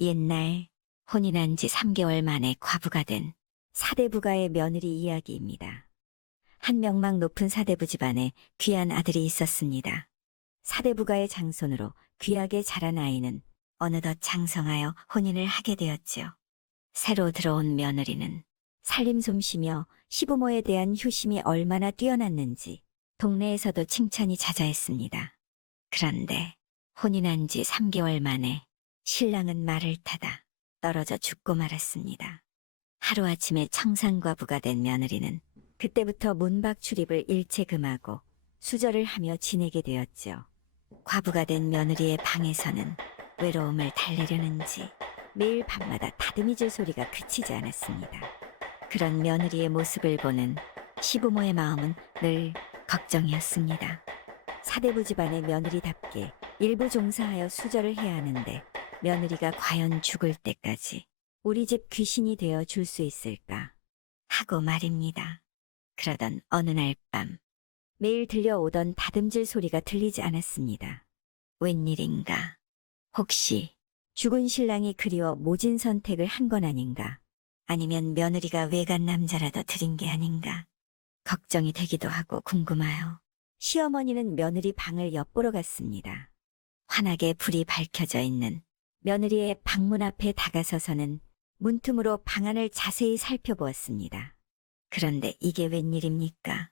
옛날 혼인한 지 3개월 만에 과부가 된 사대부가의 며느리 이야기입니다. 한 명망 높은 사대부 집안에 귀한 아들이 있었습니다. 사대부가의 장손으로 귀하게 자란 아이는 어느덧 장성하여 혼인을 하게 되었지요. 새로 들어온 며느리는 살림 솜씨며 시부모에 대한 효심이 얼마나 뛰어났는지 동네에서도 칭찬이 자자했습니다. 그런데 혼인한 지 3개월 만에 신랑은 말을 타다 떨어져 죽고 말았습니다. 하루아침에 청산과부가 된 며느리는 그때부터 문밖 출입을 일체 금하고 수절을 하며 지내게 되었지요. 과부가 된 며느리의 방에서는 외로움을 달래려는지 매일 밤마다 다듬이질 소리가 그치지 않았습니다. 그런 며느리의 모습을 보는 시부모의 마음은 늘 걱정이었습니다. 사대부 집안의 며느리답게 일부 종사하여 수절을 해야 하는데 며느리가 과연 죽을 때까지 우리 집 귀신이 되어 줄 수 있을까 하고 말입니다. 그러던 어느 날 밤 매일 들려오던 다듬질 소리가 들리지 않았습니다. 웬일인가? 혹시 죽은 신랑이 그리워 모진 선택을 한 건 아닌가? 아니면 며느리가 외간 남자라도 들인 게 아닌가? 걱정이 되기도 하고 궁금하여 시어머니는 며느리 방을 엿보러 갔습니다. 환하게 불이 밝혀져 있는 며느리의 방문 앞에 다가서서는 문틈으로 방 안을 자세히 살펴보았습니다. 그런데 이게 웬일입니까?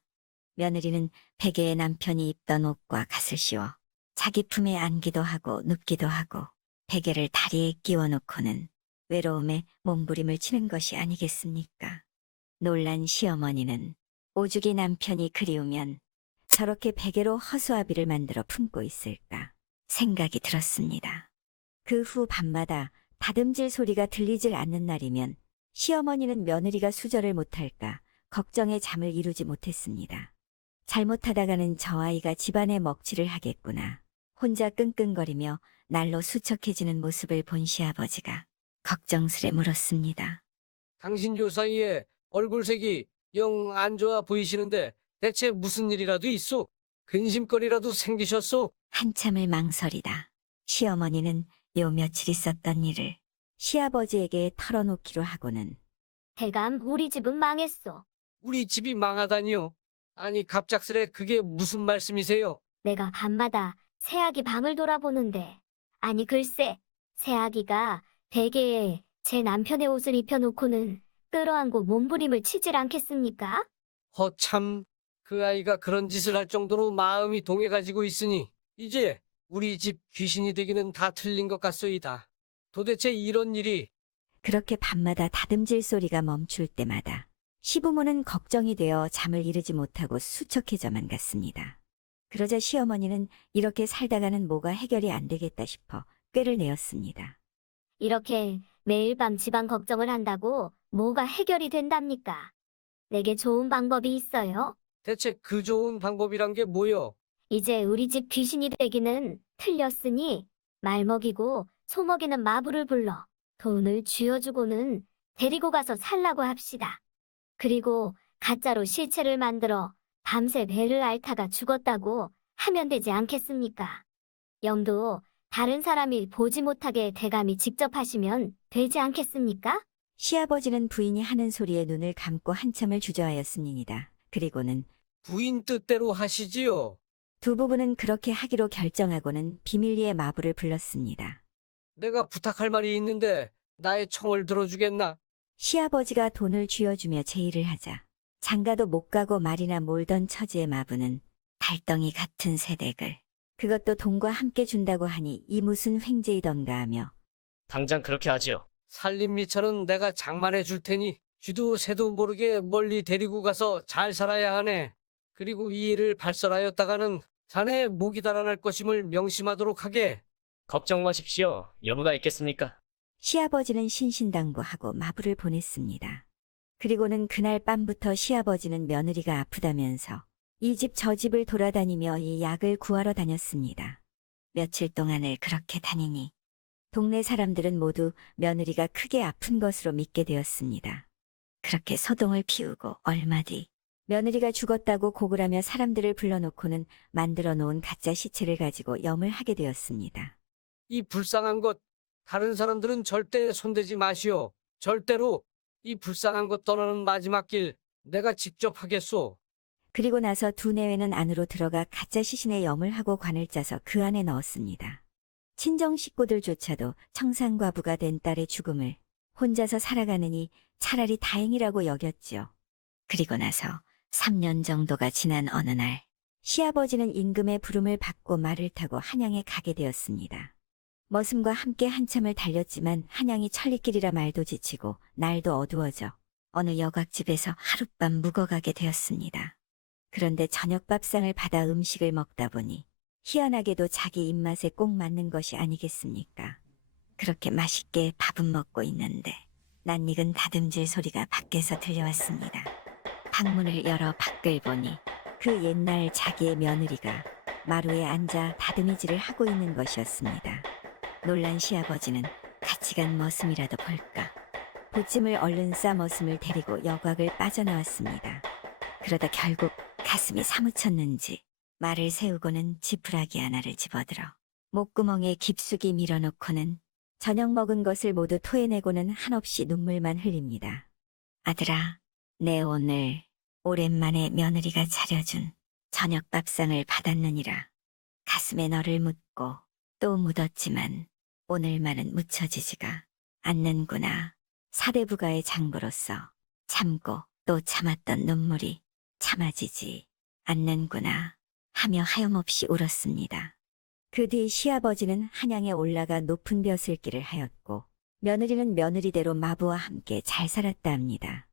며느리는 베개에 남편이 입던 옷과 갓을 씌워 자기 품에 안기도 하고 눕기도 하고 베개를 다리에 끼워놓고는 외로움에 몸부림을 치는 것이 아니겠습니까? 놀란 시어머니는 오죽이 남편이 그리우면 저렇게 베개로 허수아비를 만들어 품고 있을까 생각이 들었습니다. 그 후 밤마다 다듬질 소리가 들리질 않는 날이면 시어머니는 며느리가 수절을 못할까 걱정에 잠을 이루지 못했습니다. 잘못하다가는 저 아이가 집안의 먹칠을 하겠구나. 혼자 끙끙거리며 날로 수척해지는 모습을 본 시아버지가 걱정스레 물었습니다. 당신 요 사이에 얼굴색이 영 안 좋아 보이시는데 대체 무슨 일이라도 있소? 근심거리라도 생기셨소? 한참을 망설이다 시어머니는 요 며칠 있었던 일을 시아버지에게 털어놓기로 하고는 대감 우리 집은 망했어. 우리 집이 망하다니요? 아니 갑작스레 그게 무슨 말씀이세요? 내가 밤마다 새아기 방을 돌아보는데 아니 글쎄 새아기가 베개에 제 남편의 옷을 입혀놓고는 끌어안고 몸부림을 치질 않겠습니까? 허참, 그 아이가 그런 짓을 할 정도로 마음이 동해가지고 있으니 이제 우리 집 귀신이 되기는 다 틀린 것 같소이다. 도대체 이런 일이 그렇게 밤마다 다듬질 소리가 멈출 때마다 시부모는 걱정이 되어 잠을 이루지 못하고 수척해져만 갔습니다. 그러자 시어머니는 이렇게 살다가는 뭐가 해결이 안 되겠다 싶어 꾀를 내었습니다. 이렇게 매일 밤 집안 걱정을 한다고 뭐가 해결이 된답니까? 내게 좋은 방법이 있어요. 대체 그 좋은 방법이란 게 뭐요? 이제 우리 집 귀신이 되기는 틀렸으니 말 먹이고 소 먹이는 마부를 불러 돈을 쥐어주고는 데리고 가서 살라고 합시다. 그리고 가짜로 시체를 만들어 밤새 배를 앓다가 죽었다고 하면 되지 않겠습니까? 영도 다른 사람이 보지 못하게 대감이 직접 하시면 되지 않겠습니까? 시아버지는 부인이 하는 소리에 눈을 감고 한참을 주저하였습니다. 그리고는 부인 뜻대로 하시지요. 두 부부는 그렇게 하기로 결정하고는 비밀리에 마부를 불렀습니다. 내가 부탁할 말이 있는데 나의 청을 들어주겠나? 시아버지가 돈을 쥐어주며 제의를 하자 장가도 못 가고 말이나 몰던 처지의 마부는 달덩이 같은 새댁을 그것도 돈과 함께 준다고 하니 이 무슨 횡재이던가 하며 당장 그렇게 하지요. 살림미처는 내가 장만해 줄 테니 쥐도 새도 모르게 멀리 데리고 가서 잘 살아야 하네. 그리고 이 일을 발설하였다가는 자네 목이 달아날 것임을 명심하도록 하게. 걱정 마십시오. 여부가 있겠습니까? 시아버지는 신신당부하고 마부를 보냈습니다. 그리고는 그날 밤부터 시아버지는 며느리가 아프다면서 이 집 저 집을 돌아다니며 이 약을 구하러 다녔습니다. 며칠 동안을 그렇게 다니니 동네 사람들은 모두 며느리가 크게 아픈 것으로 믿게 되었습니다. 그렇게 소동을 피우고 얼마 뒤 며느리가 죽었다고 고글하며 사람들을 불러놓고는 만들어 놓은 가짜 시체를 가지고 염을 하게 되었습니다. 이 불쌍한 것, 다른 사람들은 절대 손대지 마시오. 절대로 이 불쌍한 것 떠나는 마지막 길 내가 직접 하겠소. 그리고 나서 두 내외는 안으로 들어가 가짜 시신의 염을 하고 관을 짜서 그 안에 넣었습니다. 친정 식구들조차도 청산과부가 된 딸의 죽음을 혼자서 살아가느니 차라리 다행이라고 여겼지요. 그리고 나서 3년 정도가 지난 어느 날 시아버지는 임금의 부름을 받고 말을 타고 한양에 가게 되었습니다. 머슴과 함께 한참을 달렸지만 한양이 천리길이라 말도 지치고 날도 어두워져 어느 여각집에서 하룻밤 묵어가게 되었습니다. 그런데 저녁 밥상을 받아 음식을 먹다 보니 희한하게도 자기 입맛에 꼭 맞는 것이 아니겠습니까? 그렇게 맛있게 밥은 먹고 있는데 낯익은 다듬질 소리가 밖에서 들려왔습니다. 방문을 열어 밖을 보니 그 옛날 자기의 며느리가 마루에 앉아 다듬이질을 하고 있는 것이었습니다. 놀란 시아버지는 같이 간 머슴이라도 볼까. 보찜을 얼른 싸 머슴을 데리고 여곽을 빠져나왔습니다. 그러다 결국 가슴이 사무쳤는지 말을 세우고는 지푸라기 하나를 집어들어 목구멍에 깊숙이 밀어놓고는 저녁 먹은 것을 모두 토해내고는 한없이 눈물만 흘립니다. 아들아, 내 오늘 오랜만에 며느리가 차려준 저녁 밥상을 받았느니라. 가슴에 너를 묻고 또 묻었지만 오늘만은 묻혀지지가 않는구나. 사대부가의 장부로서 참고 또 참았던 눈물이 참아지지 않는구나 하며 하염없이 울었습니다. 그 뒤 시아버지는 한양에 올라가 높은 벼슬길을 하였고 며느리는 며느리대로 마부와 함께 잘 살았다 합니다.